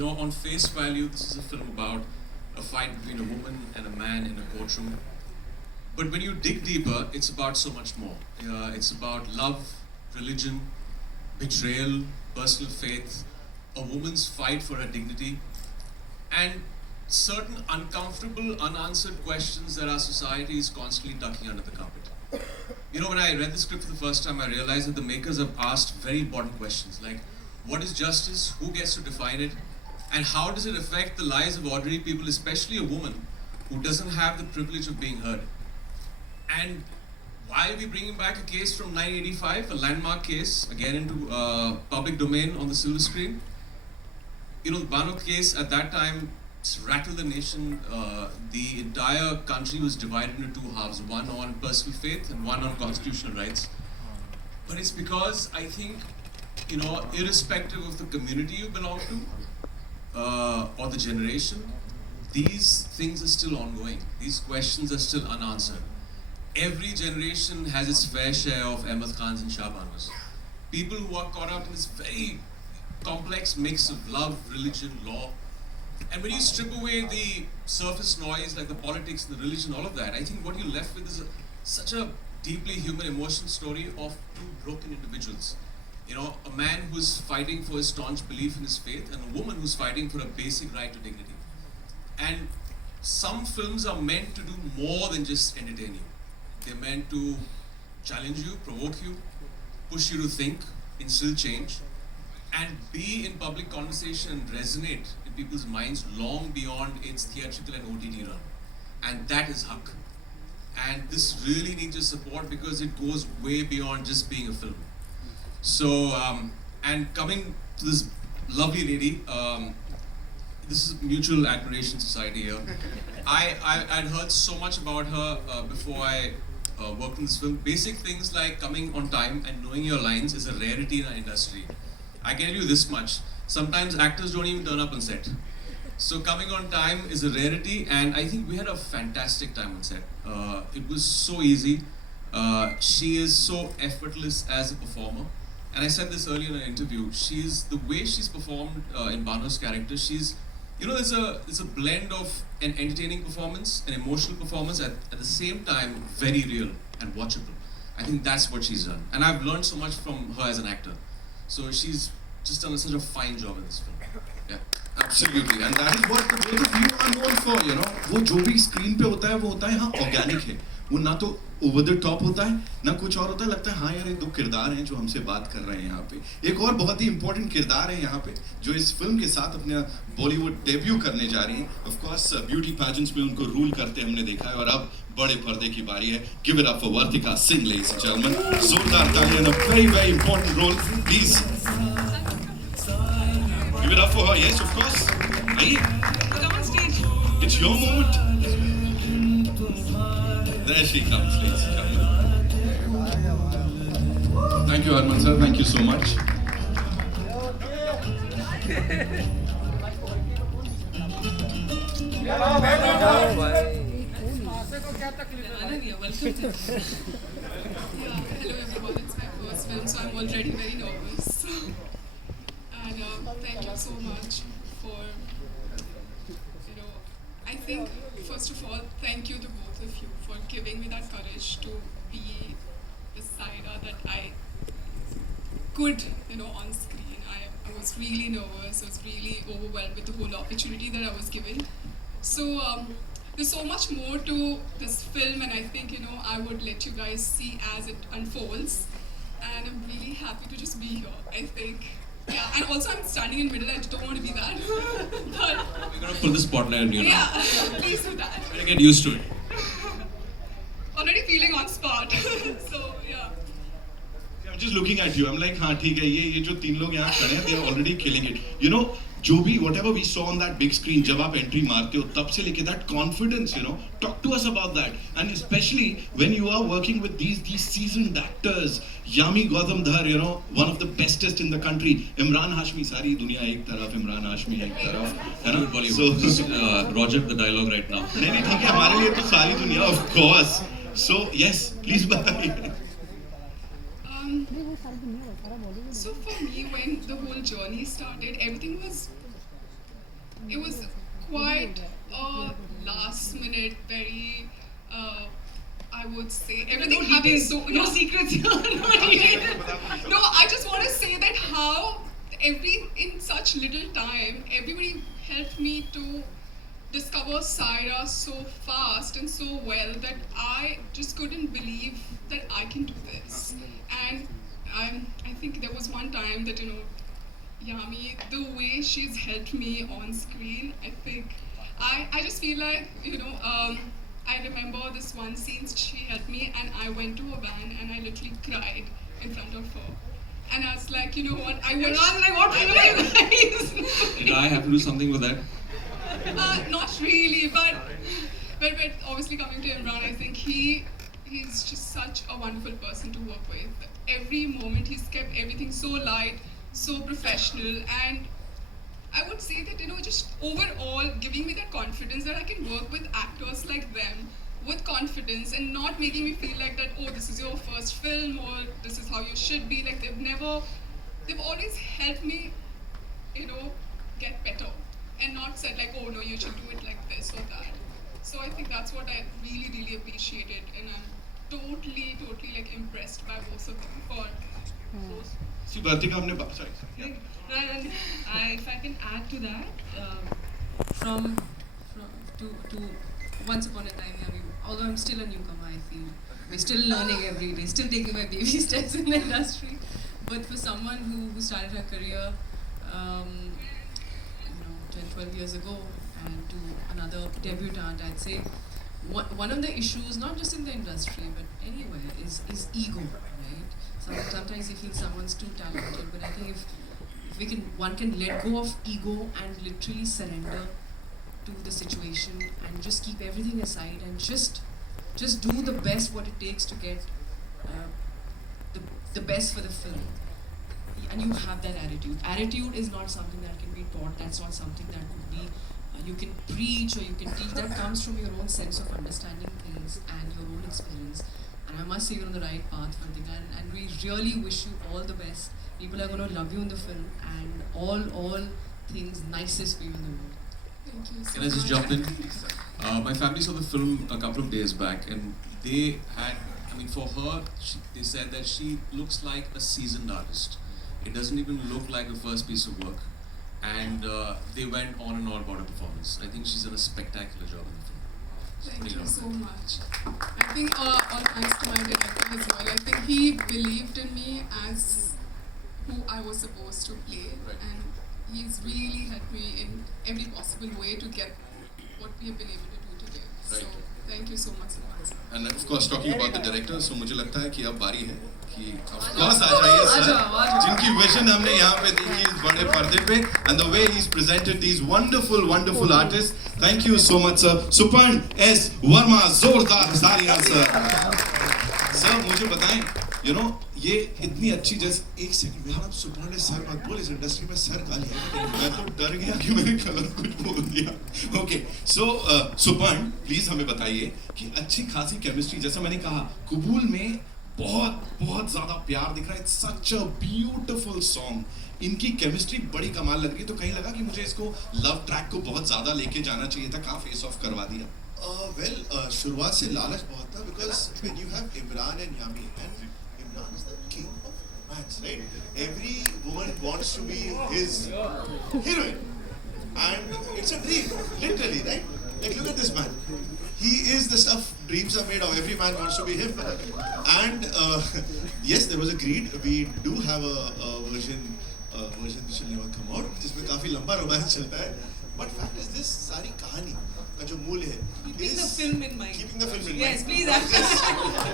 on face value, this is a film about a fight between a woman and a man in a courtroom. But when you dig deeper, it's about so much more. It's about love, religion, betrayal, personal faith, a woman's fight for her dignity, and certain uncomfortable, unanswered questions that our society is constantly ducking under the carpet. When I read the script for the first time, I realized that the makers have asked very important questions like, what is justice? Who gets to define it? And how does it affect the lives of ordinary people, especially a woman who doesn't have the privilege of being heard? And why are we bringing back a case from 1985, a landmark case, again into public domain on the silver screen? The Bano case at that time rattled the nation. The entire country was divided into two halves, one on personal faith and one on constitutional rights. But it's because I think, irrespective of the community you belong to or the generation, these things are still ongoing. These questions are still unanswered. Every generation has its fair share of Ahmed Khans and Shah Banos. People who are caught up in this very complex mix of love, religion, law. And when you strip away the surface noise like the politics, the religion, all of that, I think what you're left with is such a deeply human emotional story of two broken individuals. A man who's fighting for his staunch belief in his faith and a woman who's fighting for a basic right to dignity. And some films are meant to do more than just entertain you. They're meant to challenge you, provoke you, push you to think, instill change, and be in public conversation and resonate in people's minds long beyond its theatrical and OTT run. And that is Haq. And this really needs your support because it goes way beyond just being a film. So, and coming to this lovely lady, this is Mutual Admiration Society here. I'd heard so much about her before I worked in this film. Basic things like coming on time and knowing your lines is a rarity in our industry. I can tell you this much. Sometimes actors don't even turn up on set. So coming on time is a rarity, and I think we had a fantastic time on set. It was so easy. She is so effortless as a performer. And I said this earlier in an interview. The way she's performed in Bano's character, there's a blend of an entertaining performance, an emotional performance, at the same time very real and watchable. I think that's what she's done. And I've learned so much from her as an actor. So she's just done such a fine job in this film. Yeah. Absolutely, and that is what the both of you are known for, वो जो भी screen पे होता है वो होता है हाँ ऑर्गेनिक है, वो ना तो ओवर द टॉप होता है ना कुछ और होता है, लगता है हाँ यार ये दो किरदार हैं जो हमसे बात कर रहे हैं यहाँ पे. एक और बहुत ही इंपॉर्टेंट किरदार है यहाँ पे जो इस फिल्म के साथ अपने बॉलीवुड डेब्यू करने जा रही हैं. ऑफ कोर्स ब्यूटी पैजेंट्स में उनको रूल करते हमने देखा है और अब बड़े पर्दे की बारी है. Give it up for Vartika Singh, ladies and gentleman. जोरदार तालियां. A very very important role, please. Give it up for her. Yes, of course. Hey, Come on stage. it's your moment. There she comes, ladies and gentlemen. Thank you, Arman sir. Thank you so much. Anand, yeah, welcome. Yeah, hello everyone. It's my first film, so I'm already very nervous. And thank you so much for, I think, first of all, thank you to both of you for giving me that courage to be beside her that I could, on screen. I was really nervous. I was really overwhelmed with the whole opportunity that I was given. So there's so much more to this film, and I think, I would let you guys see as it unfolds. And I'm really happy to just be here, I think. Yeah, and also I'm standing in middle. I just don't want to be that. But We're gonna put the spotlight on you now. yeah, please do that. Better get used to it. Already feeling on spot. So yeah. I'm just looking at you. I'm like, हाँ ठीक है, ये जो तीन लोग यहाँ खड़े हैं, they are already killing it. जो भी whatever we saw on that big screen, जब आप entry मारते हो, तब से लेके that confidence, talk to us about that. And especially when you are working with these seasoned actors, Yami Gautam Dhar, one of the bestest in the country. Imran Hashmi, सारी दुनिया एक तरफ, Imran Hashmi एक तरफ, है ना? So, Roger the dialogue right now. नहीं ठीक है, हमारे लिए तो सारी दुनिया, of course. So yes, please बताइए. So for me, when the whole journey started, everything was it was quite a last minute, very, I would say, everything happened so. No secrets here. No details. No, I just want to say that how in such little time, everybody helped me to discover Saira so fast and so well that I just couldn't believe that I can do this. And I think there was one time that, Yami, the way she's helped me on screen, I think, I just feel like, I remember this one scene she helped me and I went to a van and I literally cried in front of her. And I was like, you know what, I wish... like, what are you guys? Did I have to do something with that? Not really, but obviously coming to Imran, I think he's just such a wonderful person to work with. Every moment he's kept everything so light, so professional, and I would say that, just overall giving me that confidence that I can work with actors like them with confidence and not making me feel like that, oh, this is your first film or this is how you should be. Like they've always helped me, get better and not said like, oh no, you should do it like this or that. So I think that's what I really, really appreciated, and I'm totally like impressed by both of them for those. See, Bhartika, हमने sorry. And if I can add to that, to Once Upon a Time, although I'm still a newcomer, I feel we're still learning every day, still taking my baby steps in the industry. But for someone who started her career, 10, 12 years ago, and to another debutante, I'd say one of the issues, not just in the industry but anywhere, is ego, right? Sometimes you feel someone's too talented, but I think if one can let go of ego and literally surrender to the situation and just keep everything aside and just do the best what it takes to get the best for the film. And you have that attitude. Attitude is not something that can be taught. That's not something that could be you can preach or you can teach. That comes from your own sense of understanding things and your own experience. And I must say you're on the right path, Vartika, and we really wish you all the best. People are going to love you in the film, and all things nicest for you in the world. Thank you so Can I just much. jump in? My family saw the film a couple of days back, and they had, for her, they said that she looks like a seasoned artist. It doesn't even look like a first piece of work. And they went on and on about her performance. I think she's done a spectacular job in the film. Thank you so much. I think all thanks to my director as well. I think he believed in me as who I was supposed to play, Right. and he's really helped me in every possible way to get what we have been able to do today. So Right. thank you so much, Siddharth. And of course, talking about the director, so मुझे लगता है कि अब बारी है कि of course आ जाइए sir, जिनकी विजन हमने यहाँ पे देखी इस बड़े पर्दे पे, and the way he's presented these wonderful artists. Thank you so much, sir. Supan S. Verma, जोरदार तालियां सर. सर मुझे बताएं, ये इतनी अच्छी जैसे एक सेकंड यार, आप सुपन ने सर मत बोल, इस इंडस्ट्री में सर गाली है. मैं तो डर गया कि मैंने गलत कुछ बोल दिया. ओके, सो सुपन प्लीज हमें बताइए कि अच्छी खासी केमिस्ट्री, जैसा मैंने कहा, कबूल में बहुत ज्यादा प्यार दिख रहा है. It's such a beautiful song. इनकी केमिस्ट्री बड़ी कमाल लग रही है, तो कहीं लगा कि मुझे इसको लव ट्रैक को बहुत ज्यादा लेके जाना चाहिए था. कहाँ फेस ऑफ करवा दिया? शुरुआत से लालच बहुत था, because when you have Imran and Yami, and Imran is the king of romance, right? Every woman wants to be his heroine, and it's a dream, literally, right? Like, look at this man. He is the stuff dreams are made of. Every man wants to be him. And yes, there was a greed. We do have a version which will never come out, जिसमें काफी लंबा romance चलता है. But fact is this, सारी कहानी का जो मूल है, Keeping the film in mind. keeping the film in Yes, mind. please.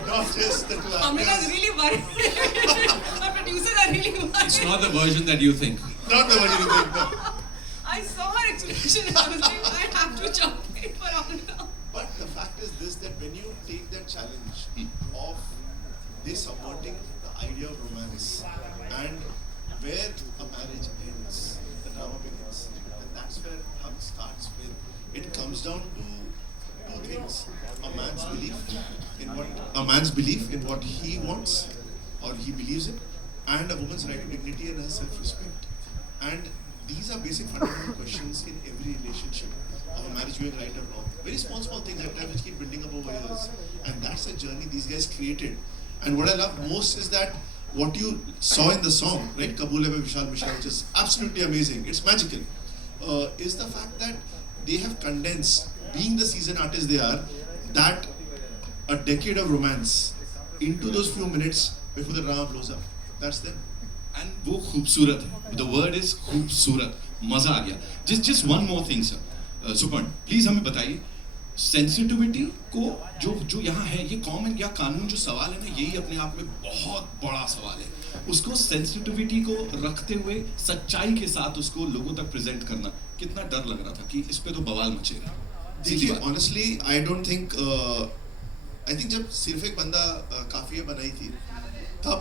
Not just the two Amrita is actors. really worried. Our producers are really worried. It's not the version that you think. Not the one you think. No. I saw her expression and I was like, I have to jump in for Amrita. But the fact is this, that when you take that challenge of this subverting the idea of romance and where a marriage ends, the drama begins. And that's where Hum starts with. It comes down to two things: a man's belief in what he wants or he believes in, and a woman's right to dignity and her self-respect. And these are basic fundamental questions in every every relationship of a marriage going right or wrong. Very small, small things at times which keep building up over years. And that's the journey these guys created. And what I love most is that what you saw in the song, right, Kabul Hai by Vishal Mishra, which is absolutely amazing, it's magical, is the fact that they have condensed, being the seasoned artists they are, that a decade of romance into those few minutes before the drama blows up. That's them. And वो खूबसूरत है. The word is खूबसूरत. मजा आ गया. Just one more thing sir. Suparn please हमें बताइए, sensitivity को जो यहाँ है, ये कॉमन या कानून जो सवाल है ना, यही अपने आप में बहुत बड़ा सवाल है. उसको सेंसिटिविटी को रखते हुए सच्चाई के साथ उसको लोगों तक प्रेजेंट करना, कितना डर लग रहा था कि इस पे तो बवाल मचेगा. देखिए honestly I don't think, I think जब सिर्फ एक बंदा काफिया बनाई थी तब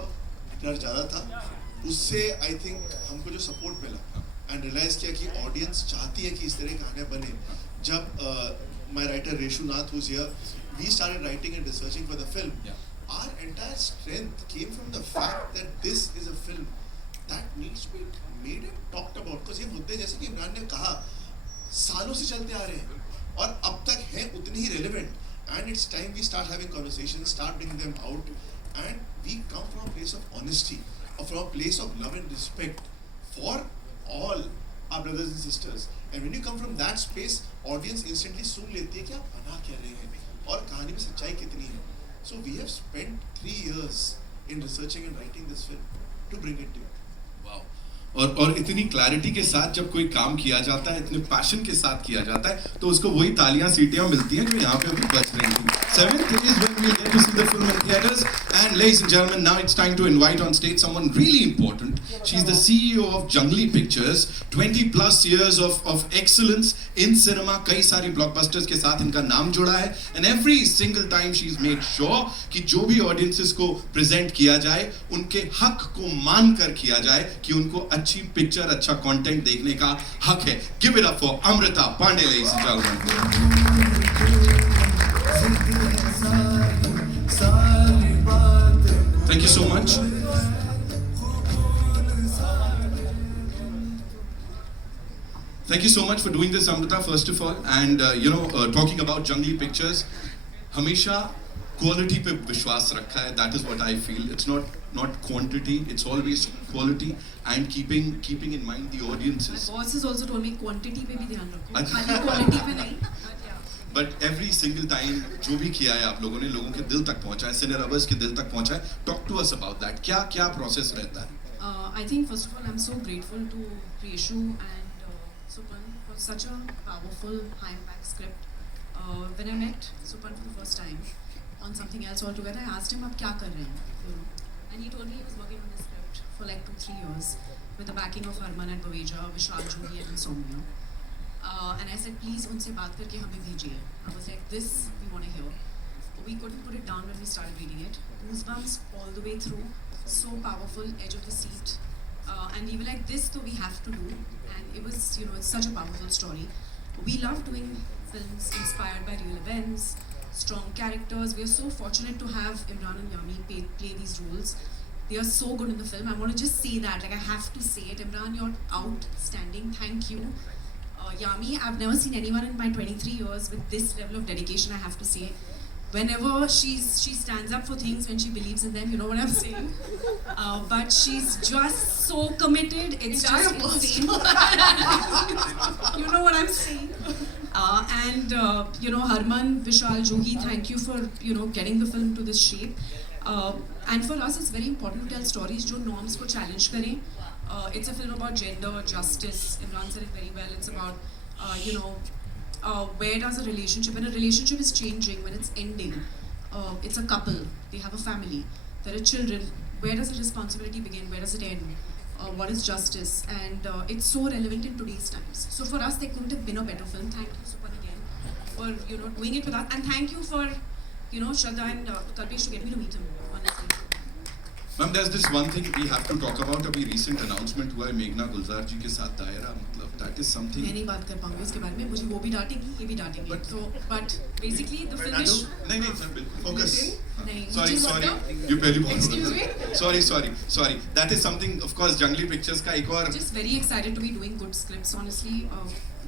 डर ज़्यादा था. उससे आई थिंक हमको जो सपोर्ट मिला एंड रियलाइज किया कि ऑडियंस चाहती है कि इस तरह कहानियाँ बने. जब my writer Reshu Nath who's here, we started writing and researching for the film. Our entire strength came from the fact that this is a film that needs to be made and talked about. Because ये मुद्दे जैसे कि इमरान ने कहा सालों से चलते आ रहे हैं और अब तक हैं उतने ही relevant. And it's time we start having conversations, start bringing them out, and we come from a place of honesty, or from a place of love and respect for all our brothers and sisters. And when you come from that space, audience instantly सुन लेती है कि आप बना क्या रहे हैं और कहानी में सच्चाई कितनी है. So we have spent 3 years in researching and writing this film to bring it to you. Wow. और इतनी क्लैरिटी के साथ जब कोई काम किया जाता है, इतने पैशन के साथ किया जाता है, तो उसको वही तालियां सीटियां मिलती हैं जो यहाँ पे अभी बज रही थी. 7th is when we get to see the film in theaters. And ladies and gentlemen, now it's time to invite on stage someone really important. She's the CEO of Jungly Pictures. 20 plus years of excellence in cinema. कई सारी blockbusters के साथ इनका नाम जुड़ा है. And every single time she's made sure कि जो भी audiences को present किया जाए, उनके हक को मान कर किया जाए, कि उनको अच्छी पिक्चर, अच्छा कंटेंट देखने का हक है. Give it up for Amrita Pandey, ladies and gentlemen. Thank you so much. Thank you so much for doing this, Amrita, first of all. And talking about Jungly Pictures, हमेशा quality पे विश्वास रखा है. That is what I feel. It's not quantity. It's always quality and keeping in mind the audiences. My boss has also told me quantity पे भी ध्यान रखो, अच्छा. खाली quality पे नहीं. But every single time जो भी किया है आप लोगों ने, लोगों के दिल तक पहुंचा है, सिने लवर्स के दिल तक पहुंचा है. Talk to us about that. क्या process रहता है? I think first of all I'm so grateful to Reshu and Supan for such a powerful high impact script. When I met Supan for the first time on something else altogether, I asked him आप क्या कर रहे हैं? And he told me he was working on this script for like 2-3 years with the backing of Harman and Baweja, Vishal Jogi and Soumya. And I said, please उनसे बात करके हमें भेजिए. I was like, this we want to hear. We couldn't put it down when we started reading it. Goosebumps all the way through. So powerful, edge of the seat. And we were like, this though we have to do. And it was, it's such a powerful story. We love doing films inspired by real events, strong characters. We are so fortunate to have Imran and Yami play these roles. They are so good in the film. I want to just say that, like I have to say it. Imran, you're outstanding. Thank you. Yami, I've never seen anyone in my 23 years with this level of dedication, I have to say. Whenever she stands up for things when she believes in them, you know what I'm saying? But she's just so committed, it's just insane. You know what I'm saying? And Harman, Vishal, Jogi, thank you for, getting the film to this shape. And for us, it's very important to tell stories जो norms को challenge करें. It's a film about gender, justice. Imran said it very well. It's about, where does a relationship, when a relationship is changing, when it's ending, it's a couple, they have a family, there are children, where does the responsibility begin, where does it end, what is justice, and it's so relevant in today's times. So for us, there couldn't have been a better film. Thank you, Supan, again, for, doing it with us, and thank you for, Shraddha and Kalpesh to get me to meet him, honestly. Ma'am, there's this one thing we have to talk about. अभी recent announcement हुआ है मेघना गुलजार जी के साथ दायरा, मतलब that is something. मैं नहीं बात कर पाऊंगी उसके बारे में, मुझे वो भी डांटेंगी, ये भी डांटेंगी. But basically the film is. नहीं सर बिल्कुल. Focus. नहीं. Sorry. You पहली बार. Excuse me. Sorry. That is something, of course, Jungly Pictures का एक और. Just very excited to be doing good scripts. Honestly,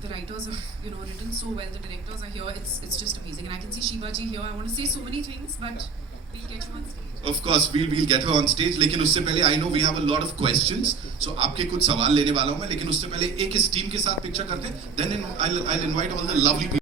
the writers have, you know, written so well. The directors are here. It's just amazing, and I can see Shiva ji here. I want to say so many things, but we'll get you on stage. Of course, we'll get her on stage. लेकिन उससे पहले I know we have a lot of questions. So आपके कुछ सवाल लेने वाला हूँ मैं. लेकिन उससे पहले एक इस टीम के साथ पिक्चर करते हैं. Then I'll invite all the lovely people.